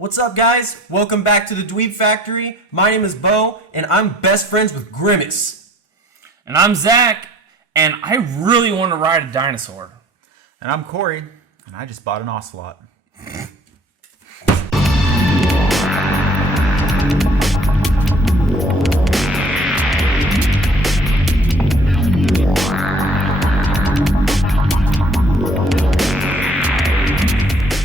What's up, guys? Welcome back to the Dweeb Factory. My name is Bo, and I'm best friends with Grimace. And I'm Zach, and I really want to ride a dinosaur. And I'm Corey, and I just bought an ocelot.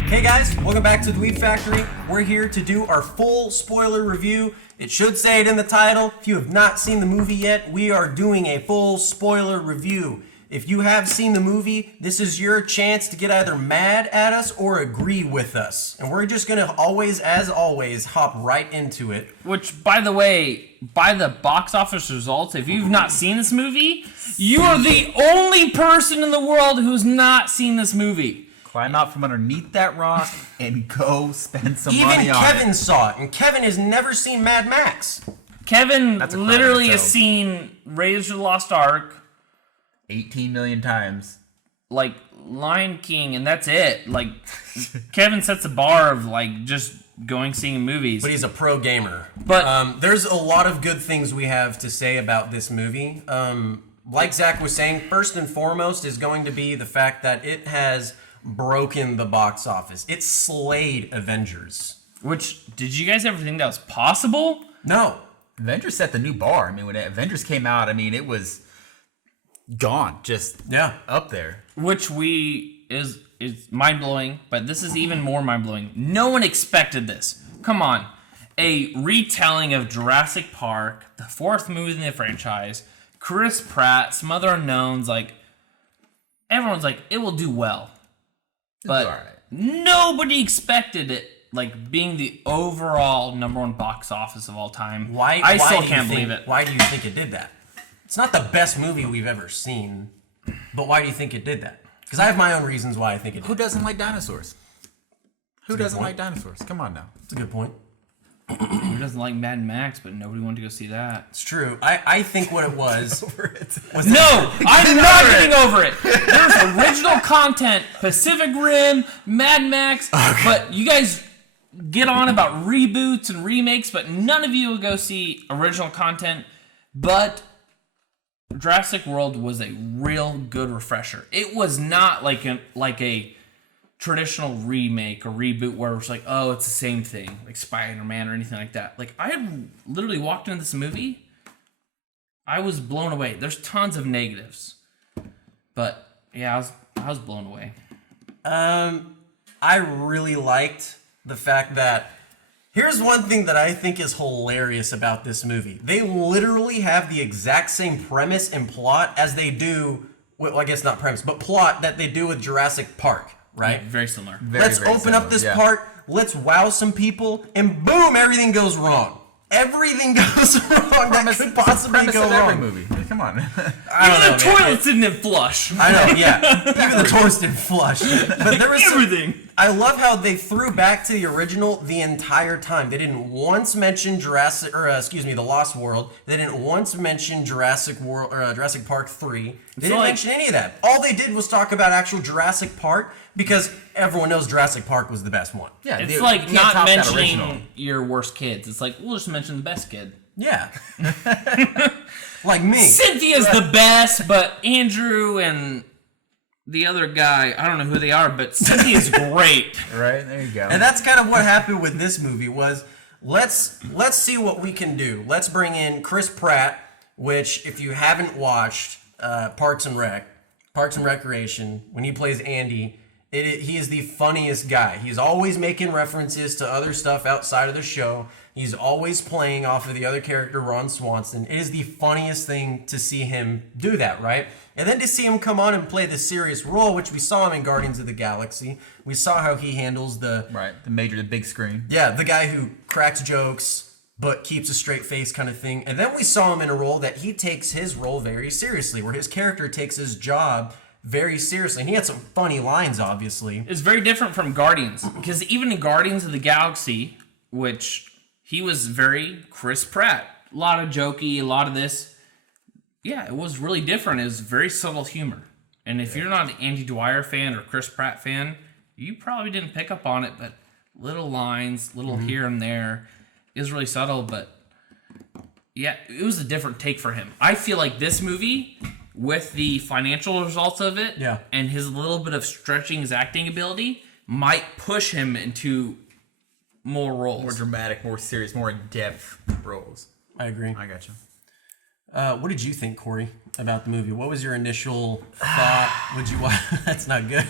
Hey guys, welcome back to the Dweeb Factory. We're here to do our full spoiler review. It should say it in the title. If you have not seen the movie yet, we are doing a full spoiler review. If you have seen the movie, this is your chance to get either mad at us or agree with us. And we're just gonna always, as always, hop right into it. Which, by the way, by the box office results, if you've not seen this movie, you are the only person in the world who's not seen this movie. Climb out from underneath that rock and go spend some money on it. Even Kevin saw it, and Kevin has never seen Mad Max. Kevin That's a crime literally in has itself. seen Raiders of the Lost Ark, 18 million times. like Lion King, and that's it. Like, Kevin sets a bar of, like, just going seeing movies. But he's a pro gamer. But- there's a lot of good things we have to say about this movie. Like Zach was saying, first and foremost is going to be the fact that it has broken the box office. It slayed Avengers. Which, did you guys ever think that was possible? No. Avengers set the new bar. I mean, when Avengers came out, I mean, it was gone. Just up there. Which is mind-blowing, but this is even more mind-blowing. No one expected this. Come on. A retelling of Jurassic Park, the fourth movie in the franchise, Chris Pratt, some other unknowns, like, everyone's like, it will do well. But all right. nobody expected it, like, being the overall #1 box office of all time. I still can't believe it. Why do you think it did that? It's not the best movie we've ever seen, but why do you think it did that? Because I have my own reasons why I think it did. Who doesn't like dinosaurs? Who doesn't point. like dinosaurs? Come on now. That's a good point. Who doesn't like Mad Max, but nobody wanted to go see that? It's true. I think what it was... No, I'm not getting over it. There's original content, Pacific Rim, Mad Max, but you guys get on about reboots and remakes, but none of you will go see original content. But Jurassic World was a real good refresher. It was not like a traditional remake or reboot where it's like, oh, it's the same thing, like Spider-Man or anything like that. Like, I had literally walked into this movie, I was blown away. There's tons of negatives, but yeah, I was blown away. I really liked the fact that here's one thing that I think is hilarious about this movie. They literally have the exact same premise and plot as they do, well, I guess not premise, but plot that they do with Jurassic Park, right? Yeah, very similar. Let's open up this part, let's wow some people, and boom, everything goes wrong. Everything goes wrong that could possibly go wrong. Every movie. I mean, come on. Even the toilets didn't flush. I know, yeah. Even the toilets didn't flush. But there was everything. I love how they threw back to the original the entire time. They didn't once mention The Lost World. They didn't once mention Jurassic Park 3. They didn't mention any of that. All they did was talk about actual Jurassic Park because everyone knows Jurassic Park was the best one. Yeah, It's like not mentioning your worst kids. It's like, we'll just mention the best kid. Yeah. Like me. Cynthia's the best, but Andrew and the other guy, I don't know who they are, but Cynthia's great. Right, there you go. And that's kind of what happened with this movie was let's see what we can do. Let's bring in Chris Pratt, which if you haven't watched Parks and Recreation, when he plays Andy, he is the funniest guy. He's always making references to other stuff outside of the show. He's always playing off of the other character, Ron Swanson. It is the funniest thing to see him do that, right? And then to see him come on and play the serious role, which we saw him in Guardians of the Galaxy. We saw how he handles the big screen. Yeah, the guy who cracks jokes but keeps a straight face kind of thing. And then we saw him in a role that he takes his role very seriously, where his character takes his job very seriously. And he had some funny lines, obviously. It's very different from Guardians, because even in Guardians of the Galaxy, which he was very Chris Pratt, a lot of jokey, a lot of this. Yeah, it was really different. It was very subtle humor. And if you're not an Andy Dwyer fan or Chris Pratt fan, you probably didn't pick up on it, but little lines, little here and there. It was really subtle, but yeah, it was a different take for him. I feel like this movie, with the financial results of it, and his little bit of stretching his acting ability, might push him into more roles. More dramatic, more serious, more in-depth roles. I agree. I got you. What did you think, Corey, about the movie? What was your initial thought? Would you watch? That's not good.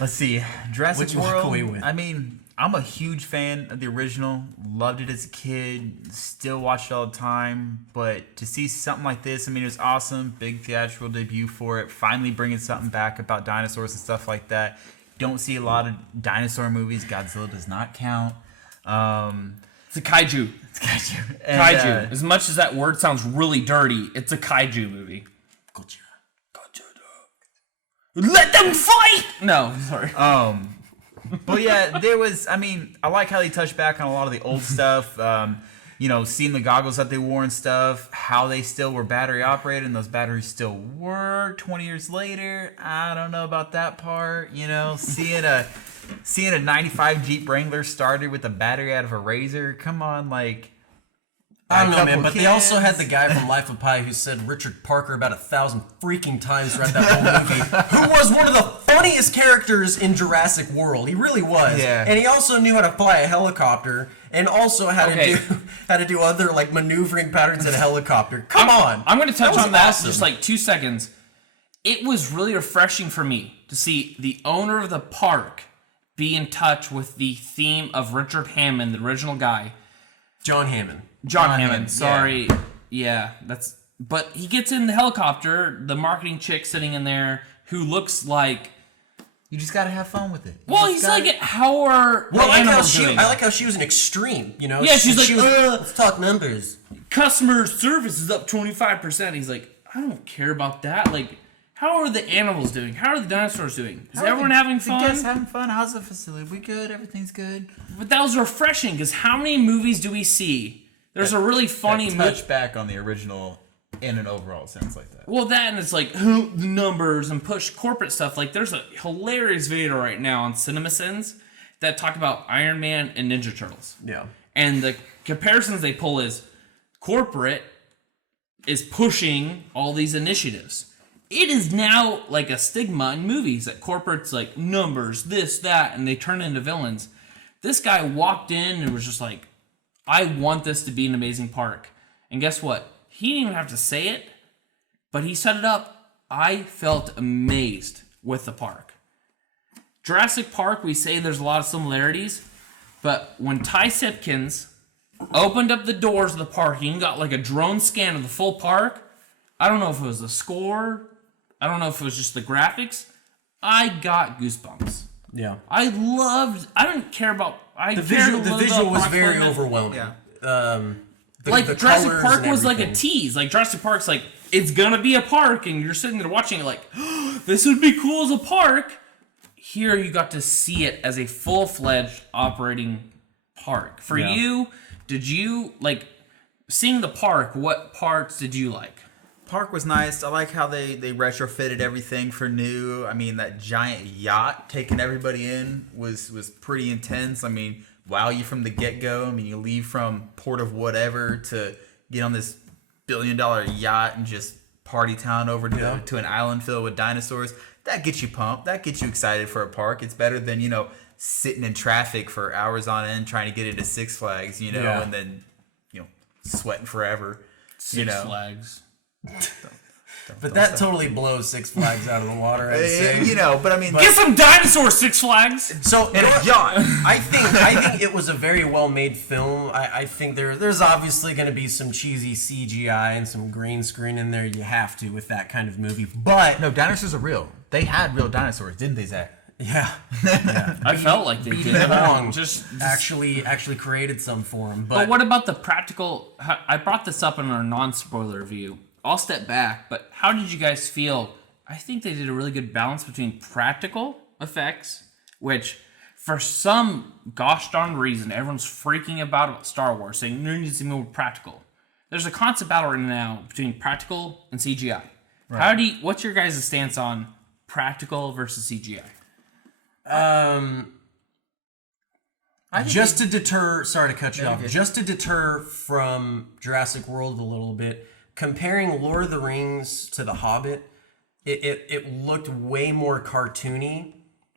Let's see. Jurassic What'd you walk World. away with? I mean, I'm a huge fan of the original. Loved it as a kid. Still watch it all the time. But to see something like this, I mean, it was awesome. Big theatrical debut for it. Finally bringing something back about dinosaurs and stuff like that. Don't see a lot of dinosaur movies. Godzilla does not count. It's a kaiju. It's kaiju. And, kaiju. As much as that word sounds really dirty, it's a kaiju movie. Gotcha. Let them fight! No, sorry. But yeah, there was, I mean, I like how they touched back on a lot of the old stuff. You know, seeing the goggles that they wore and stuff, how they still were battery operated and those batteries still were 20 years later. I don't know about that part. You know, seeing a 95 Jeep Wrangler started with a battery out of a razor. Come on, like, I don't know, man, but they also had the guy from Life of Pi who said Richard Parker about 1,000 freaking times throughout that whole movie, who was one of the funniest characters in Jurassic World. He really was. Yeah. And he also knew how to fly a helicopter and also how to do other like maneuvering patterns in a helicopter. Come on. I'm going to touch on that awesome. just like 2 seconds. It was really refreshing for me to see the owner of the park be in touch with the theme of Richard Hammond, the original guy. John Hammond. John Hammond, sorry. Yeah, that's... But he gets in the helicopter, the marketing chick sitting in there, who looks like... You just gotta have fun with it. Well, he's like, how are the animals doing? I like how she was an extreme, you know? Yeah, she's like, let's talk numbers. Customer service is up 25%. He's like, I don't care about that. Like, how are the animals doing? How are the dinosaurs doing? Is everyone having fun? The guests having fun? How's the facility? We good? Everything's good? But that was refreshing, because how many movies do we see? There's a really funny touch back on the original in an overall sense like that. Well, that and it's like the numbers and push corporate stuff. Like there's a hilarious video right now on CinemaSins that talk about Iron Man and Ninja Turtles. Yeah. And the comparisons they pull is corporate is pushing all these initiatives. It is now like a stigma in movies that corporate's like numbers, this, that, and they turn into villains. This guy walked in and was just like, I want this to be an amazing park. And guess what? He didn't even have to say it, but he set it up. I felt amazed with the park. Jurassic Park, we say there's a lot of similarities, but when Ty Sipkins opened up the doors of the park, he even got like a drone scan of the full park. I don't know if it was the score. I don't know if it was just the graphics. I got goosebumps. Yeah. I didn't care about... The visual was very overwhelming. Yeah. The Jurassic Park was like a tease. Like Jurassic Park's like, it's gonna be a park, and you're sitting there watching it like, oh, this would be cool as a park. Here you got to see it as a full-fledged operating park. For you, did you, like, seeing the park, what parts did you like? Park was nice. I like how they retrofitted everything for new. I mean, that giant yacht taking everybody in was pretty intense. I mean, wow you from the get-go. I mean, you leave from Port of whatever to get on this billion-dollar yacht and just party town over to an island filled with dinosaurs. That gets you pumped. That gets you excited for a park. It's better than, you know, sitting in traffic for hours on end trying to get into Six Flags, you know, and then, you know, sweating forever. Six Flags. But that totally blows Six Flags out of the water, I'd say. You know, but I mean... Get some dinosaurs, Six Flags! So, and a yacht! I think it was a very well-made film. I think there's obviously going to be some cheesy CGI and some green screen in there. You have to with that kind of movie. But... No, dinosaurs are real. They had real dinosaurs, didn't they, Zach? Yeah. I felt like they did. Just actually created some for them. But what about the practical... I brought this up in our non-spoiler review. I'll step back, but how did you guys feel? I think they did a really good balance between practical effects, which for some gosh darn reason, everyone's freaking about Star Wars, saying there needs to be more practical. There's a constant battle right now between practical and CGI. Right. What's your guys' stance on practical versus CGI? just to deter, sorry to cut you off, you're good. just to deter from Jurassic World a little bit, comparing Lord of the Rings to The Hobbit, it looked way more cartoony,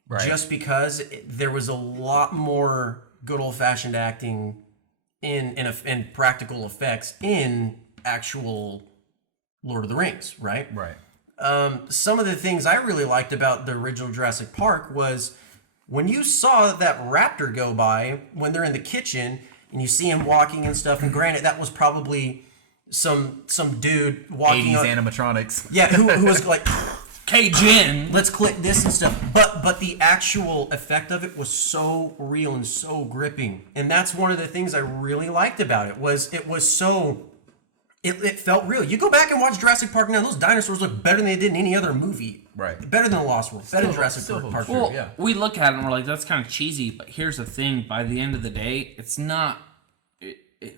Right. just because there was a lot more good old-fashioned acting in practical effects in actual Lord of the Rings, right? Right. Some of the things I really liked about the original Jurassic Park was when you saw that raptor go by when they're in the kitchen and you see him walking and stuff, and granted that was probably some dude walking 80s on, animatronics. yeah, who was like, Cajun. let's click this and stuff. But the actual effect of it was so real and so gripping. And that's one of the things I really liked about it was it felt real. You go back and watch Jurassic Park now, those dinosaurs look better than they did in any other movie. Right. Better than The Lost World. Better than Jurassic still Park. true. Well, Yeah. we look at it and we're like, that's kind of cheesy. But here's the thing: by the end of the day, it's not.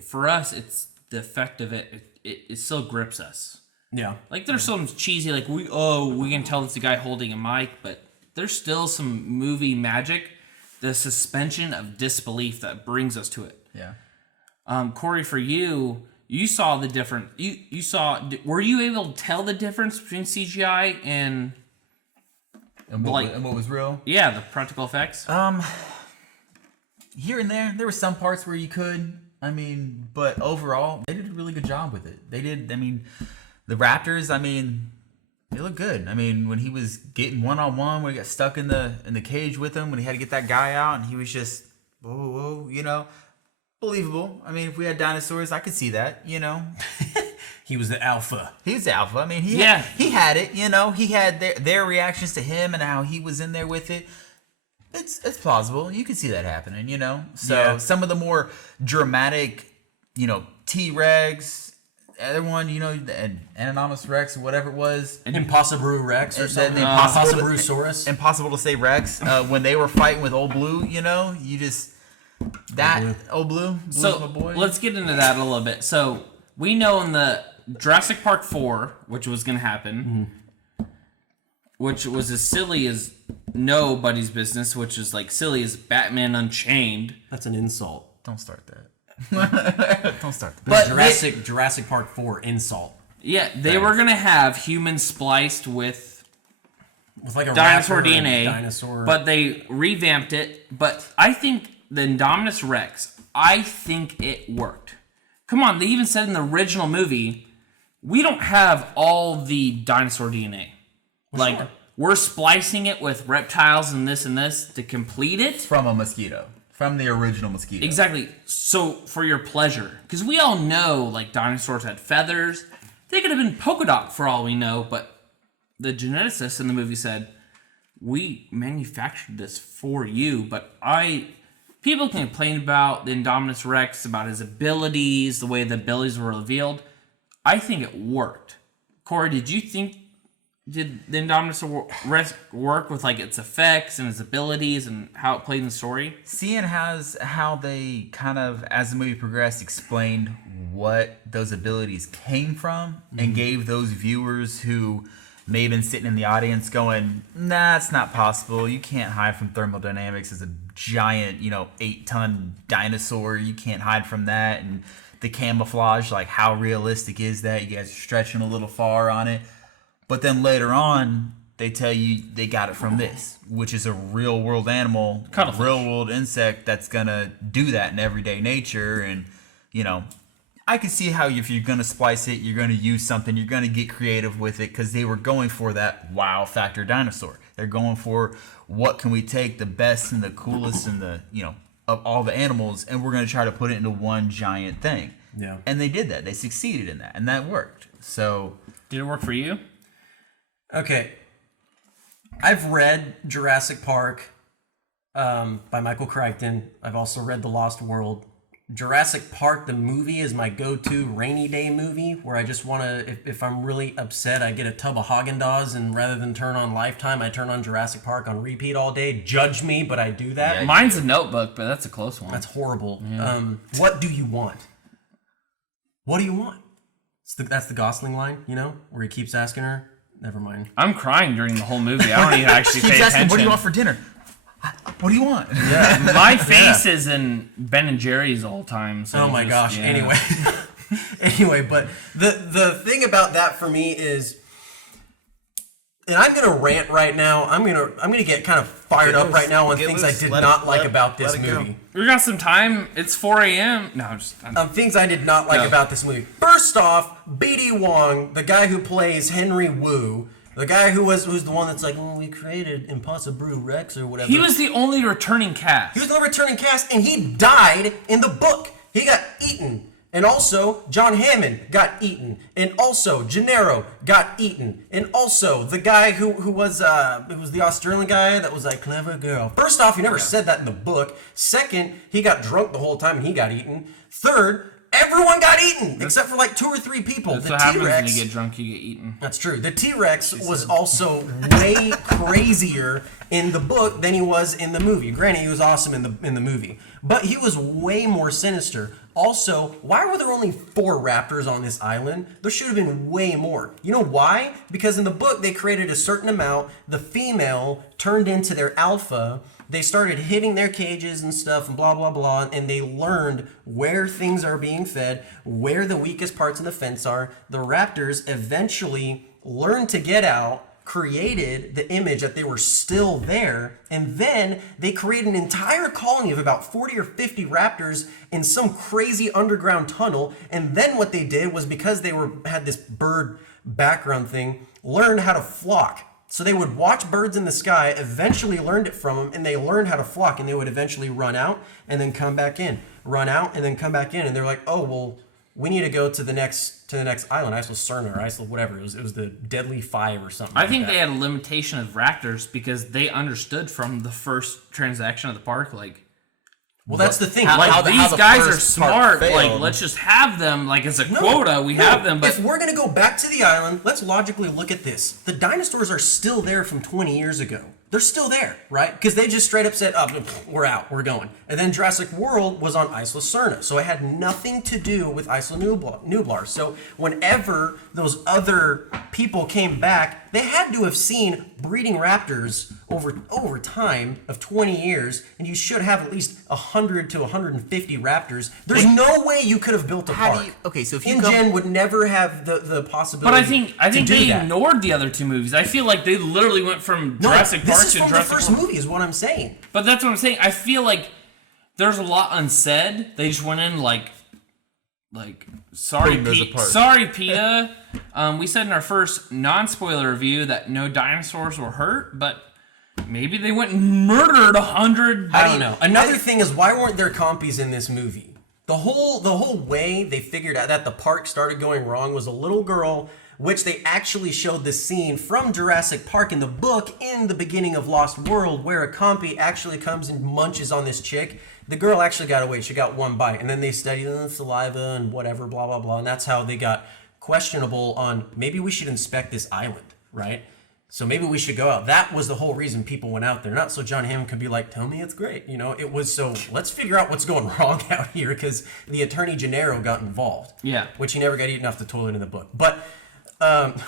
For us, it's the effect of it. It still grips us. Yeah. Like there's some cheesy, like we can tell it's a guy holding a mic, but there's still some movie magic, the suspension of disbelief that brings us to it. Yeah. Corey, for you, you saw the difference. You saw. Were you able to tell the difference between CGI and what was real? yeah, the practical effects? Here and there were some parts where you could. I mean, but overall, they did a really good job with it. They did. I mean, the Raptors. I mean, they look good. I mean, when he was getting 1-on-1, when he got stuck in the cage with him, when he had to get that guy out, and he was just whoa, believable. I mean, if we had dinosaurs, I could see that. He was the alpha. He was the alpha. I mean, he had it. He had their reactions to him and how he was in there with it. It's plausible. You could see that happening. So Yeah. some of the more dramatic, T-Rex, other one, the Anonymous Rex or whatever it was. Impossible Rex or something. Impossible impossible to say Rex. When they were fighting with Old Blue, you just Old Blue. So my boy. let's get into that a little bit. So we know in the Jurassic Park 4, which was going to happen, which was as silly as nobody's business, which is like silly as Batman Unchained. That's an insult. Don't start that. Don't start that. But Jurassic Park 4 insult. Yeah, they were going to have humans spliced with like a dinosaur raptor and DNA, dinosaur. but they revamped it. But I think the Indominus Rex, I think it worked. Come on, they even said in the original movie, we don't have all the dinosaur DNA. Like, we're splicing it with reptiles and this to complete it. From a mosquito. From the original mosquito. Exactly. So, for your pleasure. Because we all know, like, dinosaurs had feathers. They could have been polka dot for all we know, but the geneticist in the movie said, we manufactured this for you, but people can complain about the Indominus Rex, about his abilities, the way the abilities were revealed. I think it worked. Corey, did the Indominus Rex work with like its effects and its abilities and how it played in the story? Seeing how they kind of, as the movie progressed, explained what those abilities came from and gave those viewers who may have been sitting in the audience going, nah, it's not possible. You can't hide from thermodynamics as a giant, 8-ton dinosaur. You can't hide from that. And the camouflage, like how realistic is that? You guys are stretching a little far on it. But then later on, they tell you they got it from this, which is a real world animal, Cuttlefish. real world insect that's gonna do that in everyday nature. And I can see how if you're gonna splice it, you're gonna use something, you're gonna get creative with it, because they were going for that wow factor dinosaur. They're going for what can we take the best and the coolest and the of all the animals, and we're gonna try to put it into one giant thing. Yeah. And they did that. They succeeded in that, and that worked. So Did it work for you? Okay. I've read Jurassic Park by Michael Crichton. I've also read The Lost World. Jurassic Park, the movie, is my go-to rainy day movie where I just want to, if I'm really upset, I get a tub of Haagen-Dazs, and rather than turn on Lifetime, I turn on Jurassic Park on repeat all day. Judge me, but I do that. Yeah. Mine's a Notebook, but that's a close one. That's horrible. What do you want? What do you want? That's the Gosling line, where he keeps asking her. Never mind. I'm crying during the whole movie. I don't even actually pay keeps asking, attention. what do you want for dinner? What do you want? My face is in Ben and Jerry's all the time. So Oh my gosh. Anyway. Anyway, but the thing about that for me is, and I'm gonna rant right now. I'm gonna get kind of fired up right now on things I did not like about this movie. We got some time. It's 4 a.m. No, Things I did not like about this movie. First off, B.D. Wong, the guy who plays Henry Wu, the guy who's the one that's like, we created Impossible Rex or whatever. He was the only returning cast. He was the only returning cast, and he died in the book. He got eaten. And also, John Hammond got eaten. And also, Gennaro got eaten. And also, the guy who was the Australian guy that was like, clever girl. First off, he never said that in the book. Second, he got drunk the whole time and he got eaten. Third, everyone got eaten except for like 2 or 3 people. That's the what happens T-Rex, when you get drunk, you get eaten. That's true. The T-Rex was also way crazier in the book than he was in the movie. Granted, he was awesome in the movie, but he was way more sinister. Also, why were there only 4 raptors on this island? There should have been way more. You know why? Because in the book, they created a certain amount. The female turned into their alpha. They started hitting their cages and stuff and blah, blah, blah. And they learned where things are being fed, where the weakest parts in the fence are. The raptors eventually learned to get out, created the image that they were still there, and then they created an entire colony of about 40 or 50 raptors in some crazy underground tunnel. And then what they did was, because they had this bird background thing, learned how to flock. So they would watch birds in the sky, eventually learned it from them, and they learned how to flock, and they would eventually run out and then come back in, run out and then come back in. And they're like, oh, well, we need to go to the next island, Isla Cerna or Isla whatever. It was the Deadly Five or something. I think they had a limitation of raptors because they understood from the first transaction of the park, like, well, that's the thing. these guys are smart. Like, let's just have them. Like, as a quota, we have them. But if we're gonna go back to the island, let's logically look at this. The dinosaurs are still there from 20 years ago. They're still there, right? Because they just straight up said, oh, we're out, we're going. And then Jurassic World was on Isla Cerna, so it had nothing to do with Isla Nublar. So whenever those other people came back, they had to have seen breeding raptors over time of 20 years, and you should have at least 100 to 150 raptors. There's no way you could have built a park. So if you InGen would never have the possibility. But I think they that. ignored the other 2 movies. I feel like they literally went from Jurassic Park this is to from Jurassic the first World. movie, is what I'm saying. But that's what I'm saying. I feel like there's a lot unsaid. They just went in like sorry, PETA. We said in our first non-spoiler review that no dinosaurs were hurt, but maybe they went and murdered 100. I don't know. Another thing is, why weren't there compies in this movie? The whole way they figured out that the park started going wrong was a little girl, which they actually showed the scene from Jurassic Park in the book in the beginning of Lost World, where a compy actually comes and munches on this chick. The girl actually got away. She got 1 bite. And then they studied the saliva and whatever, blah, blah, blah. And that's how they got questionable on, maybe we should inspect this island, right? So maybe we should go out. That was the whole reason people went out there. Not so John Hammond could be like, tell me it's great. You know, it was so, let's figure out what's going wrong out here, because the attorney Gennaro got involved. Yeah. Which he never got eaten off the toilet in the book. But,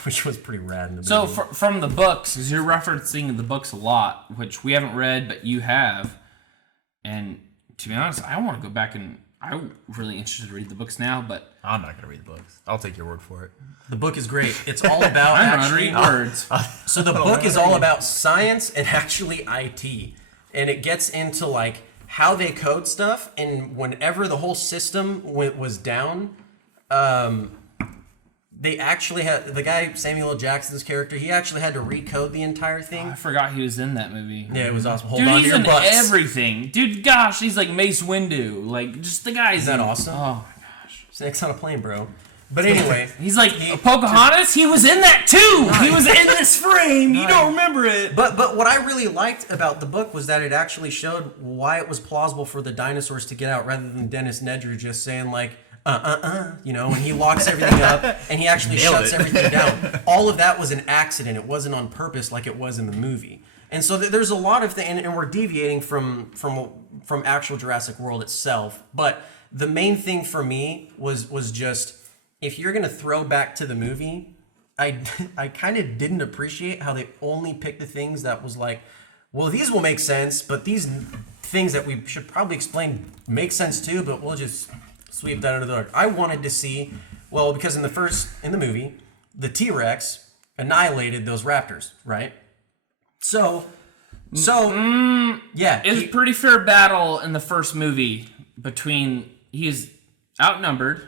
which was pretty rad in the So movie. from the books, because you're referencing the books a lot, which we haven't read, but you have. And to be honest, I want to go back and I'm really interested to read the books now, but I'm not gonna read the books. I'll take your word for it. The book is great. It's all about I'm not actually, reading words. So the book is all about science and actually IT. And it gets into like how they code stuff, and whenever the whole system was down, they actually had, the guy Samuel L. Jackson's character, he actually had to recode the entire thing. I forgot he was in that movie. Yeah, it was awesome. Hold Dude, on to he's your in butts. everything. Dude, gosh, he's like Mace Windu. Like, just the guy's Is that in, awesome? Oh my gosh. Snakes on a plane, bro. But anyway, He's like Pocahontas. He was in that too. Nice. He was in this frame. You don't remember it. But what I really liked about the book was that it actually showed why it was plausible for the dinosaurs to get out, rather than Dennis Nedry just saying like, you know, and he locks everything up and he actually shuts everything down. All of that was an accident. It wasn't on purpose like it was in the movie. And so there's a lot of things, and we're deviating from actual Jurassic World itself. But the main thing for me was just, if you're gonna throw back to the movie, I kind of didn't appreciate how they only picked the things that was like, well, these will make sense, but these things that we should probably explain make sense too, but we'll just sweep that under the rug. I wanted to see, well, because in the movie, the T-Rex annihilated those raptors, right? So yeah. It was a pretty fair battle in the first movie between, he's outnumbered,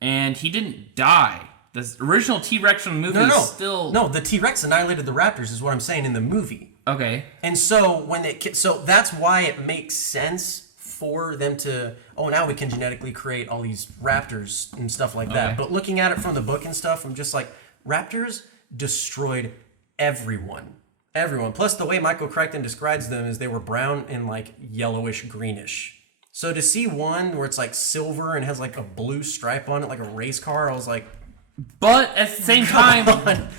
and he didn't die. The original T-Rex from the movie is still... No, the T-Rex annihilated the raptors is what I'm saying in the movie. Okay. And so so that's why it makes sense for them to, now we can genetically create all these raptors and stuff like that. Okay. But looking at it from the book and stuff, I'm just like, raptors destroyed everyone. Everyone. Plus, the way Michael Crichton describes them is they were brown and like yellowish greenish. So to see one where it's like silver and has like a blue stripe on it, like a race car, I was like... But at the same time,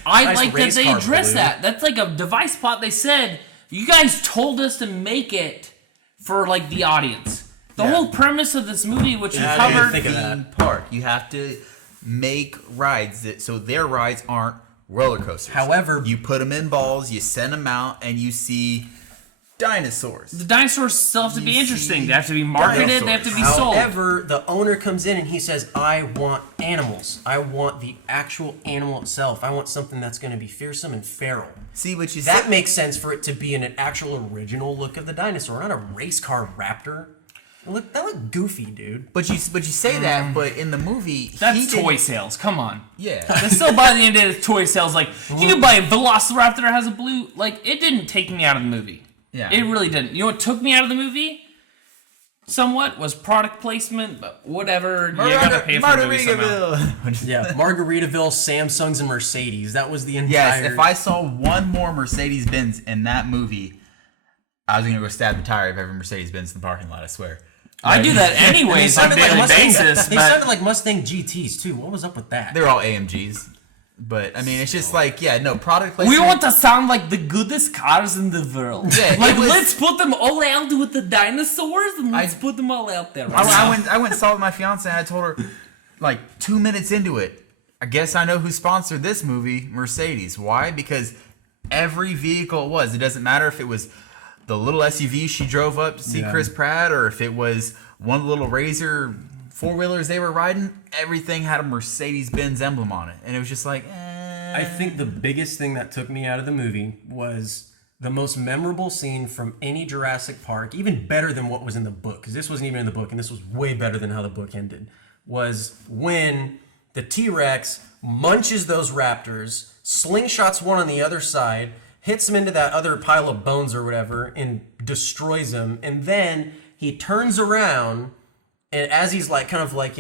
I Nice like that race they car addressed blue. that. That's like a device plot. They said, you guys told us to make it for like the audience. The whole premise of this movie, which we I didn't covered... think of that. Theme park. You have to make rides so their rides aren't roller coasters. However, you put them in balls, you send them out, and you see dinosaurs. The dinosaurs still have to be You interesting. see They have to be marketed. They have to be sold. however, the owner comes in and he says, I want animals. I want the actual animal itself. I want something that's going to be fearsome and feral. See what you That said? makes sense for it to be an actual original look of the dinosaur, not a race car raptor. That looked goofy, dude. But you say that, but in the movie, That's toy sales. Come on. Yeah. They still buy the end of the toy sales. Like, you can buy a Velociraptor that has a blue... Like, it didn't take me out of the movie. Yeah. It really didn't. You know what took me out of the movie? Somewhat was product placement, but whatever. You gotta pay for the movie somehow. Yeah, Margaritaville, Samsungs, and Mercedes. That was the entire... Yes, if I saw one more Mercedes-Benz in that movie, I was going to go stab the tire of every Mercedes-Benz in the parking lot, I swear. I do that anyways on a daily basis. They But sounded like Mustang GTs, too. What was up with that? They're all AMGs. But, I mean, it's just like, product placement. we want to sound like the goodest cars in the world. Yeah, it like, was- let's put them all out with the dinosaurs and let's put them all out there. Right now. I went and saw it with my fiance, and I told her, like, 2 minutes into it, I guess I know who sponsored this movie, Mercedes. Why? Because every vehicle it was. It doesn't matter if it was the little SUV she drove up to see Chris Pratt, or if it was one of the little Razor four-wheelers they were riding, everything had a Mercedes-Benz emblem on it. And it was just like, I think the biggest thing that took me out of the movie was the most memorable scene from any Jurassic Park, even better than what was in the book, because this wasn't even in the book, and this was way better than how the book ended, was when the T-Rex munches those raptors, slingshots one on the other side, hits him into that other pile of bones or whatever, and destroys him, and then he turns around, and as he's like, kind of like,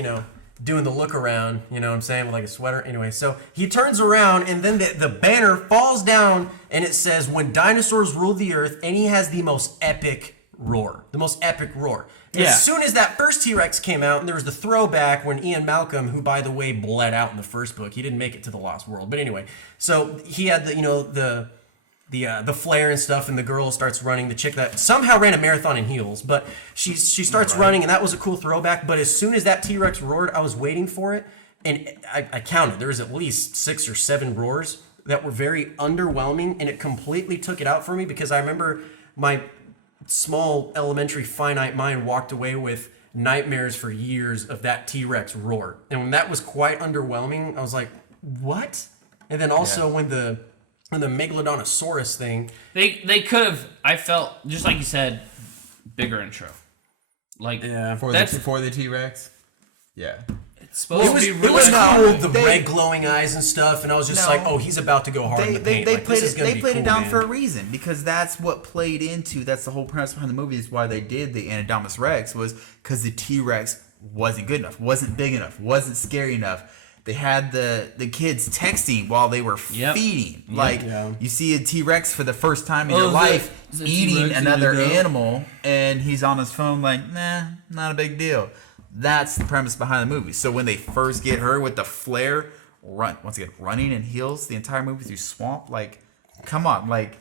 doing the look around, you know what I'm saying, with like a sweater. Anyway, so he turns around, and then the banner falls down, and it says, when dinosaurs ruled the earth, and he has the most epic roar. The most epic roar. Yeah. As soon as that first T-Rex came out, and there was the throwback when Ian Malcolm, who, by the way, bled out in the first book. He didn't make it to the Lost World. But anyway, so he had the flare and stuff, and the girl starts running. The chick that somehow ran a marathon in heels, but she starts running, and that was a cool throwback. But as soon as that T-Rex roared, I was waiting for it, and I counted. There was at least 6 or 7 roars that were very underwhelming, and it completely took it out for me, because I remember my small elementary finite mind walked away with nightmares for years of that T-Rex roar. And when that was quite underwhelming, I was like, what? And then also when the Megalodontosaurus thing. They could have, I felt, just like you said, bigger intro. Like, for the T-Rex? Yeah. it's supposed to be It really was No, cool, the red glowing eyes and stuff, and I was just No. like, oh, he's about to go hard in the paint. They Like, played this is it. gonna They be played cool, it down man. for a reason, because that's what played into. That's the whole premise behind the movie, is why they did the Anadomus Rex, was because the T-Rex wasn't good enough, wasn't big enough, wasn't scary enough. They had the kids texting while they were feeding. Like, you see a T-Rex for the first time in your life is it eating T-Rex another in the go? animal, and he's on his phone like, nah, not a big deal. That's the premise behind the movie. So when they first get her with the flare, once again, running in heels the entire movie through swamp, like, come on, like...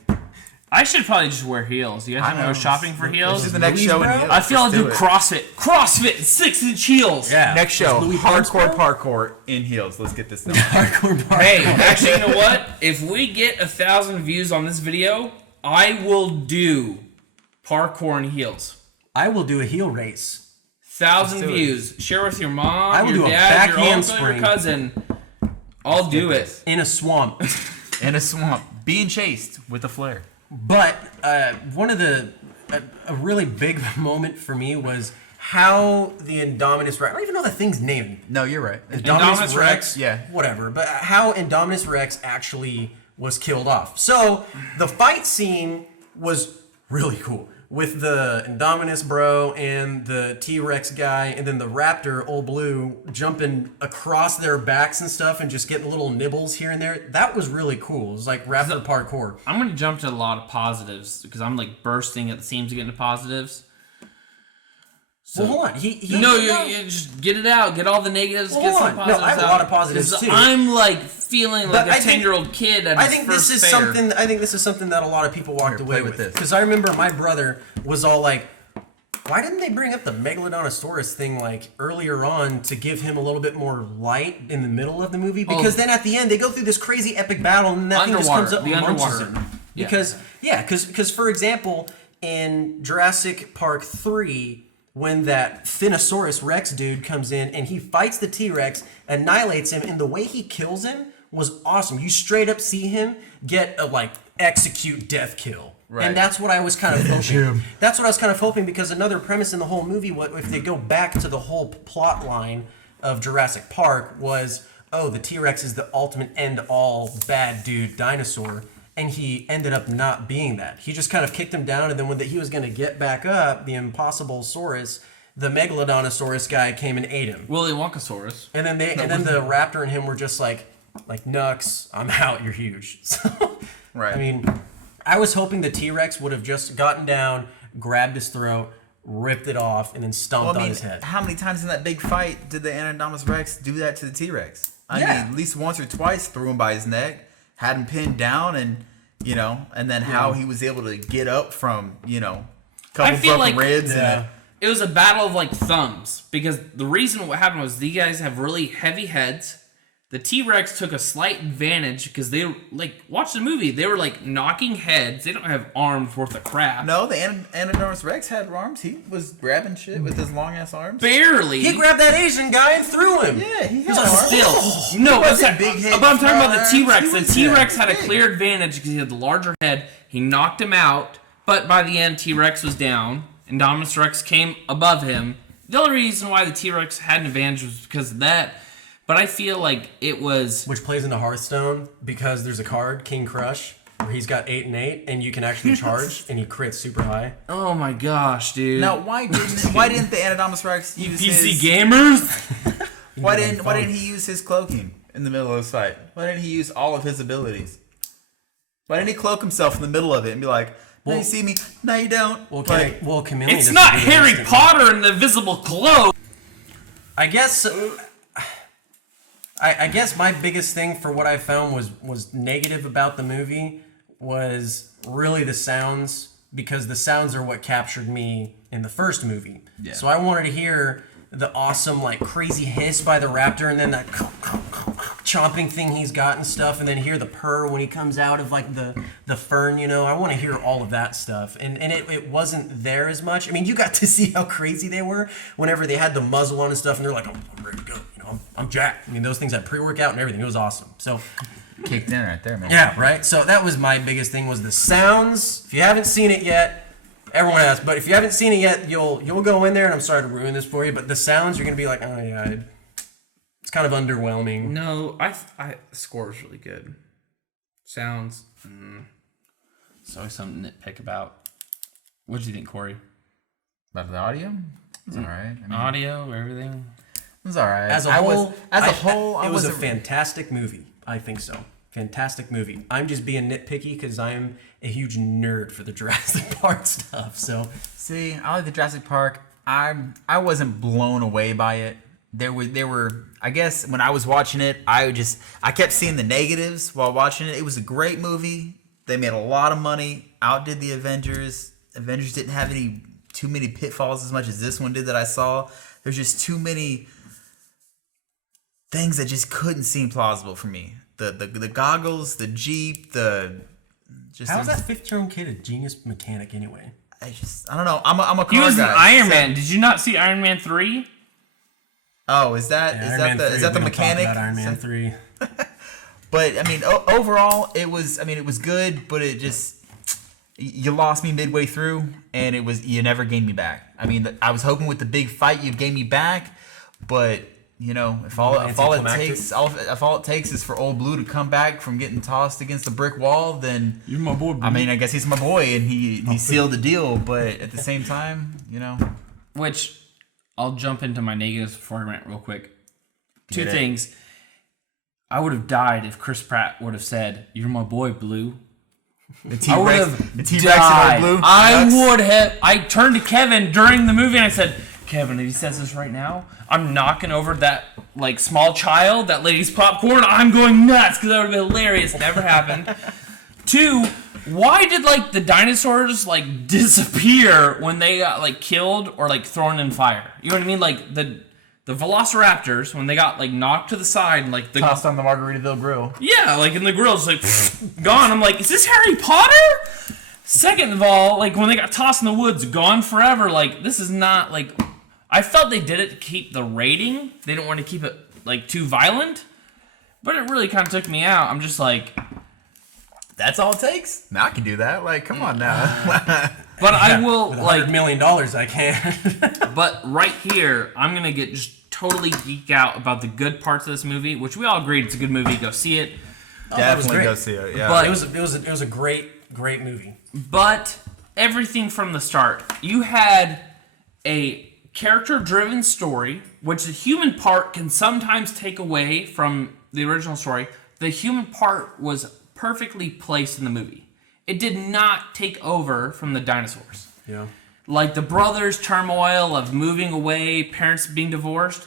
I should probably just wear heels. You guys want to go shopping for heels? This is the next show in heels. I feel I'll Let's do it. CrossFit. CrossFit, 6-inch heels. Yeah. Next show, Louis hardcore Armstrong? parkour in heels. Let's get this done. Hardcore bar. Hey, actually, you know what? If we get 1,000 views on this video, I will do parkour and heels. I will do a heel race. 1,000 do it. views. Share with your mom, I will your do a dad, your backhand uncle, your spring. cousin. I'll do it. In a swamp. In a swamp, being chased with a flare. But one of a really big moment for me was how the Indominus Rex, I don't even know the thing's name. No, you're right. Indominus Rex, yeah. whatever. But how Indominus Rex actually was killed off. So the fight scene was really cool with the Indominus bro and the T-Rex guy, and then the Raptor, Old Blue, jumping across their backs and stuff and just getting little nibbles here and there. That was really cool. It was like Raptor parkour. I'm going to jump to a lot of positives because I'm like bursting at the seams to get into positives. So, Well, hold on. You just get it out. Get all the negatives. Well, get hold some on. No, positives I have a out. lot of positives, 'Cause too. I'm like feeling like But a I think- 10-year-old kid at I his think first this is fair. something. I think this is something that a lot of people walked away play with with. this. Because I remember my brother was all like, "Why didn't they bring up the Megalodontosaurus thing like earlier on to give him a little bit more light in the middle of the movie?" Because then at the end they go through this crazy epic battle and that thing just comes up The and munches underwater. him. Yeah. Because for example, in Jurassic Park 3. When that Phinosaurus Rex dude comes in and he fights the T-Rex, annihilates him, and the way he kills him was awesome. You straight up see him get a like execute death kill. Right. And that's what I was kind of hoping. That's what I was kind of hoping, because another premise in the whole movie, what if they go back to the whole plot line of Jurassic Park, was, oh, the T-Rex is the ultimate end-all bad dude dinosaur. And he ended up not being that. He just kind of kicked him down, and then when he was going to get back up, the Impossible Saurus, the Megalodontosaurus guy came and ate him. Willy Wonkasaurus. And then the Raptor and him were just like Nux, I'm out. You're huge. So, Right. I mean, I was hoping the T-Rex would have just gotten down, grabbed his throat, ripped it off, and then stomped on his head. How many times in that big fight did the Anadromous Rex do that to the T-Rex? I Yeah. mean, at least once or twice, threw him by his neck, had him pinned down, and and then how he was able to get up from, couple feel broken like- ribs. Yeah. It was a battle of like thumbs because the reason what happened was these guys have really heavy heads. The T-Rex took a slight advantage because they watch the movie. They were like knocking heads. They don't have arms worth of crap. No, the Anadromous Rex had arms. He was grabbing shit with his long ass arms. Barely. He grabbed that Asian guy and threw him. Yeah, he was had like, arms. Still, no, but wasn't big head, I'm talking about the arms. T-Rex. He The was- T-Rex yeah, had a big. clear advantage because he had the larger head. He knocked him out, but by the end, T-Rex was down, and Indominus Rex came above him. The only reason why the T-Rex had an advantage was because of that, but I feel like it was... Which plays into Hearthstone, because there's a card, King Crush, where he's got 8 and 8, and you can actually charge, and he crits super high. Oh my gosh, dude. Now, why didn't the Anadromous Rex use PC his... gamers? Why didn't he use his cloaking in the middle of the fight? Why didn't he use all of his abilities? Why didn't he cloak himself in the middle of it and be like, "Now you see me, now you don't"? Well, Chameleon It's doesn't not do that Harry instantly. Potter and the Invisible Cloak. I guess I guess my biggest thing for what I found was negative about the movie was really the sounds, because the sounds are what captured me in the first movie. Yeah. So I wanted to hear the awesome like crazy hiss by the raptor, and then that chomping thing he's got and stuff, and then hear the purr when he comes out of like the fern, I want to hear all of that stuff, and it wasn't there as much. I mean, you got to see how crazy they were whenever they had the muzzle on and stuff, and they're like, I'm ready to go, I'm jacked. I mean, those things had pre-workout and everything. It was awesome. So Kicked in right there, man. yeah, right. So that was my biggest thing, was the sounds. If you haven't seen it yet, everyone has, but if you haven't seen it yet, you'll go in there, and I'm sorry to ruin this for you, but the sounds, you're gonna be like, oh yeah, it's kind of underwhelming. No, the score is really good. Sounds. It's always something to nitpick about. What did you think, Corey? About the audio? It's alright. Audio, everything. It was alright. As a whole, I it was a wasn't- fantastic movie. I think so. Fantastic movie. I'm just being nitpicky because I'm a huge nerd for the Jurassic Park stuff. So See, I like the Jurassic Park. I wasn't blown away by it. There were I guess when I was watching it, I kept seeing the negatives while watching it. It was a great movie. They made a lot of money, outdid the Avengers. Avengers didn't have too many pitfalls as much as this one did that I saw. There's just too many things that just couldn't seem plausible for me. The goggles, the Jeep, the just How is that 15-year-old kid a genius mechanic anyway? I don't know. I'm a car He was guy. in Iron Man. Did you not see Iron Man 3? Oh, is that the mechanic? Iron Man 3. But I mean, overall, it was good, but it just you lost me midway through, and you never gained me back. I mean, I was hoping with the big fight you'd gain me back, but if all it takes is for Old Blue to come back from getting tossed against the brick wall, then You're my boy, I mean, I guess he's my boy, and he sealed the deal. But at the same time, Which, I'll jump into my negatives before I rant real quick. Two things. I would have died if Chris Pratt would have said, "You're my boy, Blue." I would have died. Blue. I would have. I turned to Kevin during the movie and I said, "Kevin, if he says this right now, I'm knocking over that small child, that lady's popcorn. I'm going nuts because that would have been hilarious." Never happened. Two, why did the dinosaurs disappear when they got killed or thrown in fire? You know what I mean? The Velociraptors, when they got knocked to the side and the Tossed on the Margaritaville grill. yeah, in the grill's gone. I'm like, is this Harry Potter? Second of all, when they got tossed in the woods, gone forever. This is not I felt they did it to keep the rating. They didn't want to keep it too violent, but it really kind of took me out. I'm just That's all it takes? Now I can do that. Come on now. but I will With $100 million, I can. But right here, I'm gonna get just totally geek out about the good parts of this movie, which we all agreed it's a good movie. Go see it. Definitely go see it. Yeah, But it was a great movie. But everything from the start, you had a character-driven story, which the human part can sometimes take away from the original story. The human part was perfectly placed in the movie. It did not take over from the dinosaurs. Yeah. The brothers' turmoil of moving away, parents being divorced,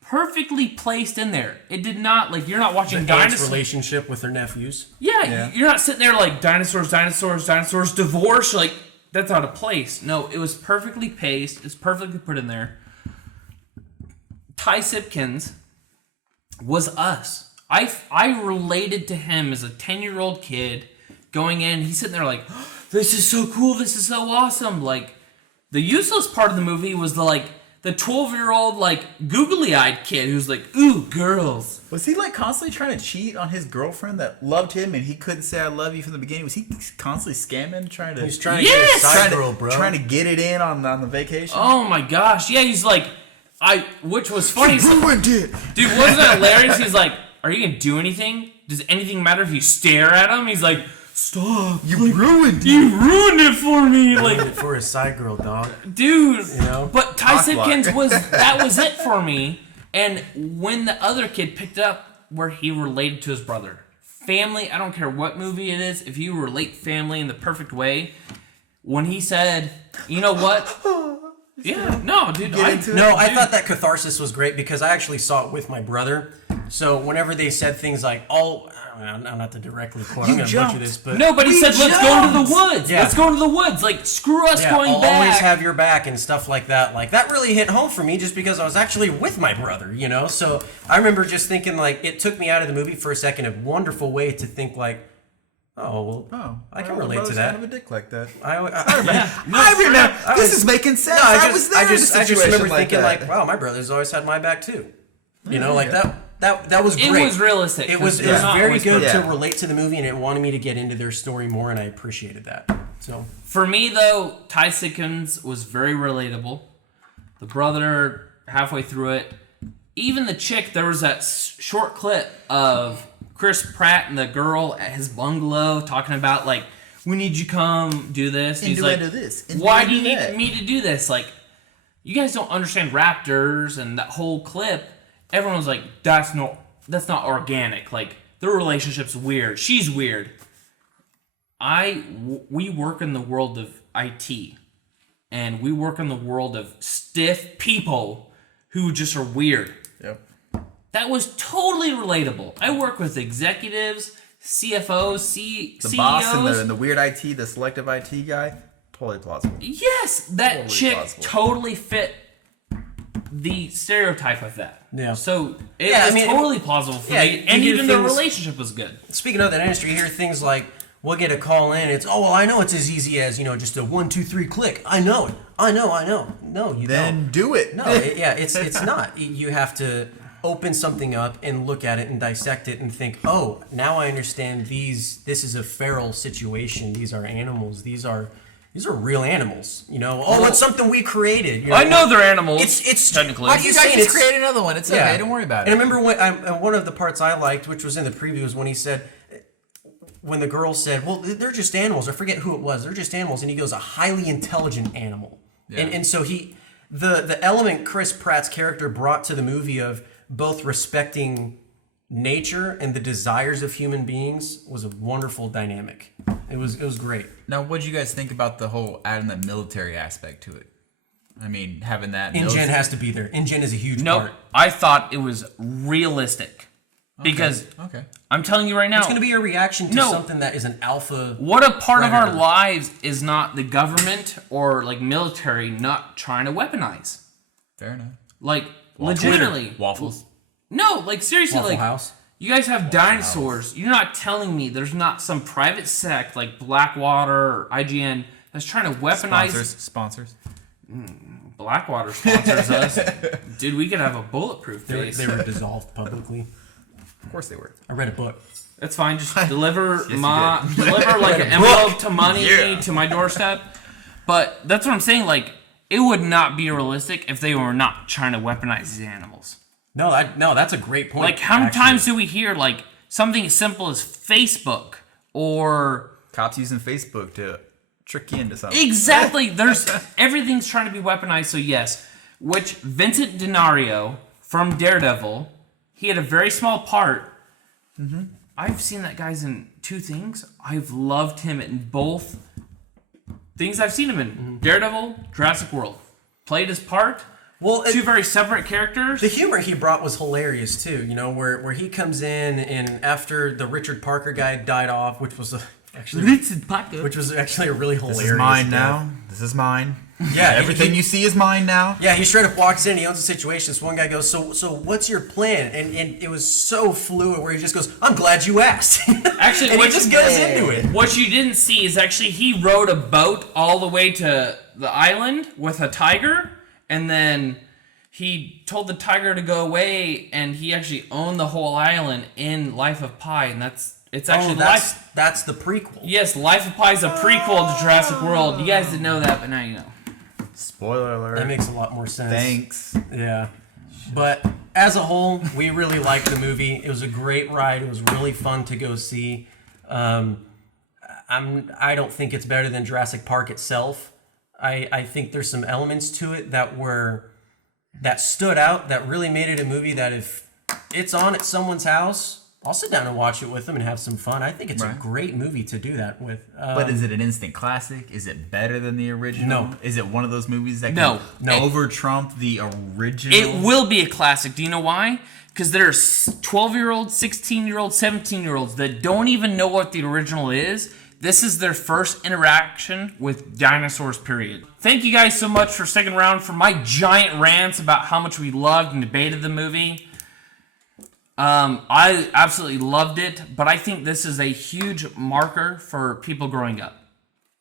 perfectly placed in there. It did not, you're not watching The aunt's dinosaurs. relationship with their nephews. Yeah, you're not sitting there dinosaurs, divorce. That's out of place. No, it was perfectly paced. It's perfectly put in there. Ty Sipkins was us. I related to him as a 10-year-old kid going in. He's sitting there this is so cool. This is so awesome. The useless part of the movie was the 12-year-old googly-eyed kid who's ooh, girls. Was he constantly trying to cheat on his girlfriend that loved him and he couldn't say I love you from the beginning? Was he constally scamming, trying to... He's trying to get a side girl, bro. Trying to get it in on the vacation? Oh my gosh. Yeah, he's which was funny. You ruined it! Dude, wasn't that hilarious? He's are you gonna do anything? Does anything matter if you stare at him? He's stop. You ruined it. You ruined it for me. For a side girl, dog. Dude. know? But Ty Simpkins that was it for me. And when the other kid picked up where he related to his brother. Family, I don't care what movie it is, if you relate family in the perfect way, when he said, you know what? Yeah, no, dude. I thought that catharsis was great because I actually saw it with my brother. So whenever they said things I'm not to directly quote, I'm going to butcher this, but... No, but he said, let's go into the woods. Yeah. Let's go into the woods. Screw us going I'll back. always have your back and stuff like that. That really hit home for me just because I was actually with my brother, So I remember just thinking, it took me out of the movie for a second. A wonderful way to think, I can relate to that. Kind of a dick like that. I remember. This is making sense. No, I was there. I just remember thinking, that. wow, my brother's always had my back too. That was great. It was realistic. It was very good to relate to the movie, and it wanted me to get into their story more, and I appreciated that. So for me, though, Ty Sickens was very relatable. The brother, halfway through it, even the chick. There was that short clip of Chris Pratt and the girl at his bungalow talking about we need you to come do this. And he's why do you need me to do this? You guys don't understand raptors and that whole clip. Everyone was that's not organic. Their relationship's weird. She's weird. We work in the world of IT, and we work in the world of stiff people who just are weird. Yep. That was totally relatable. I work with executives, CFOs, CEOs. The boss and the weird IT, the selective IT guy, totally plausible. Yes, that chick totally fit the stereotype of that. Yeah. So it was totally plausible for me, and even the relationship was good. Speaking of that industry, you hear things we'll get a call in. It's, oh, well, I know it's as easy as, just a 1, 2, 3 click. I know it. I know. No, you don't. Then do it. No, it's not. You have to open something up and look at it and dissect it and think, oh, now I understand this is a feral situation. These are animals. These are real animals. Oh, it's something we created. I know they're animals. It's technically. Why do you guys say just create another one? It's okay. Don't worry about it. And I remember one of the parts I liked, which was in the preview, was when he said, when the girl said, well, they're just animals. I forget who it was. They're just animals. And he goes, a highly intelligent animal. Yeah. And so the element Chris Pratt's character brought to the movie of both respecting nature and the desires of human beings was a wonderful dynamic. It was great. Now, what do you guys think about the whole adding the military aspect to it? I mean, having that... InGen has to be there. InGen is a huge part. I thought it was realistic. Because I'm telling you right now... It's going to be a reaction to something that is an alpha... What a part predator. Of our lives is not the government or military not trying to weaponize. Fair enough. Legitimately. Waffles. No, seriously, Waffle House. You guys have dinosaurs. House. You're not telling me there's not some private sect like Blackwater or IGN that's trying to weaponize... Sponsors. Blackwater sponsors us. Dude, we could have a bulletproof face. They were dissolved publicly. Of course they were. I read a book. That's fine. Just deliver an envelope to money to my doorstep. But that's what I'm saying. It would not be realistic if they were not trying to weaponize these animals. No, that's a great point. How many times do we hear something as simple as Facebook or cops using Facebook to trick you into something? Exactly. Everything's trying to be weaponized. So yes, which Vincent D'Onofrio from Daredevil, he had a very small part. Mm-hmm. I've seen that guy's in 2 things. I've loved him in both things I've seen him in. Mm-hmm. Daredevil, Jurassic World. Played his part. Well, 2 very separate characters. The humor he brought was hilarious too. Where he comes in and after the Richard Parker guy died off, which was actually a really hilarious. This is mine now. This is mine. Yeah, everything you see is mine now. Yeah, he straight up walks in. He owns the situation. This one guy goes, "So what's your plan?" And it was so fluid where he just goes, "I'm glad you asked." Actually, and he just goes into it. What you didn't see is actually he rode a boat all the way to the island with a tiger, and then he told the tiger to go away, and he actually owned the whole island in Life of Pi, and that's the prequel. Yes, Life of Pi is a prequel to Jurassic World. You guys didn't know that, but now you know. Spoiler alert. That makes a lot more sense. Thanks. Yeah. But as a whole, we really liked the movie. It was a great ride. It was really fun to go see. I don't think it's better than Jurassic Park itself. I think there's some elements to it that stood out, that really made it a movie that if it's on at someone's house, I'll sit down and watch it with them and have some fun. I think it's a great movie to do that with. But is it an instant classic? Is it better than the original? No. Is it one of those movies that can over-trump the original? It will be a classic. Do you know why? Because there's 12-year-olds, 16-year-olds, 17-year-olds that don't even know what the original is. This is their first interaction with dinosaurs, period. Thank you guys so much for sticking around for my giant rants about how much we loved and debated the movie. I absolutely loved it, but I think this is a huge marker for people growing up.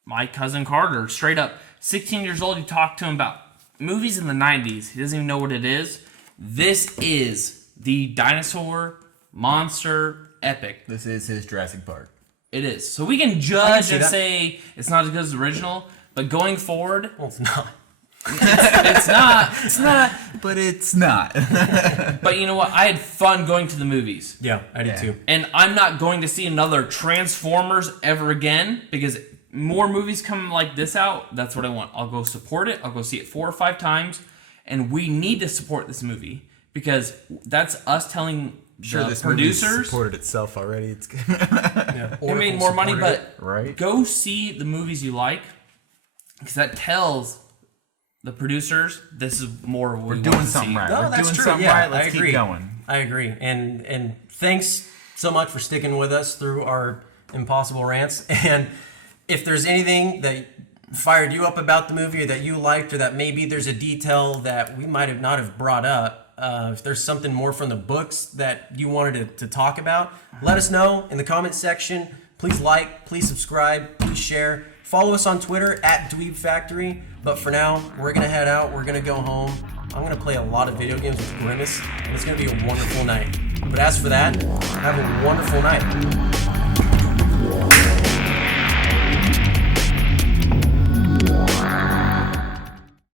My cousin Carter, straight up, 16 years old, you talk to him about movies in the 90s. He doesn't even know what it is. This is the dinosaur monster epic. This is his Jurassic Park. It is. So we can judge and say it's not as good as the original, but going forward... Well, it's not. It's not. But it's not. But you know what? I had fun going to the movies. Yeah, I did too. And I'm not going to see another Transformers ever again because more movies come like this out. That's what I want. I'll go support it. I'll go see it 4 or 5 times. And we need to support this movie because that's us telling the producers. Supported itself already. It's good. It made more money, but right. Go see the movies you like because that tells the producers this is more what we're doing something right. No, we're that's doing true. something right. Let's keep going. I agree. And thanks so much for sticking with us through our impossible rants. And if there's anything that fired you up about the movie or that you liked or that maybe there's a detail that we might have not have brought up, if there's something more from the books that you wanted to talk about, let us know in the comments section. Please like, please subscribe, please share. Follow us on Twitter at Dweeb Factory. But for now, we're going to head out. We're going to go home. I'm going to play a lot of video games with Grimace. And it's going to be a wonderful night. But as for that, have a wonderful night.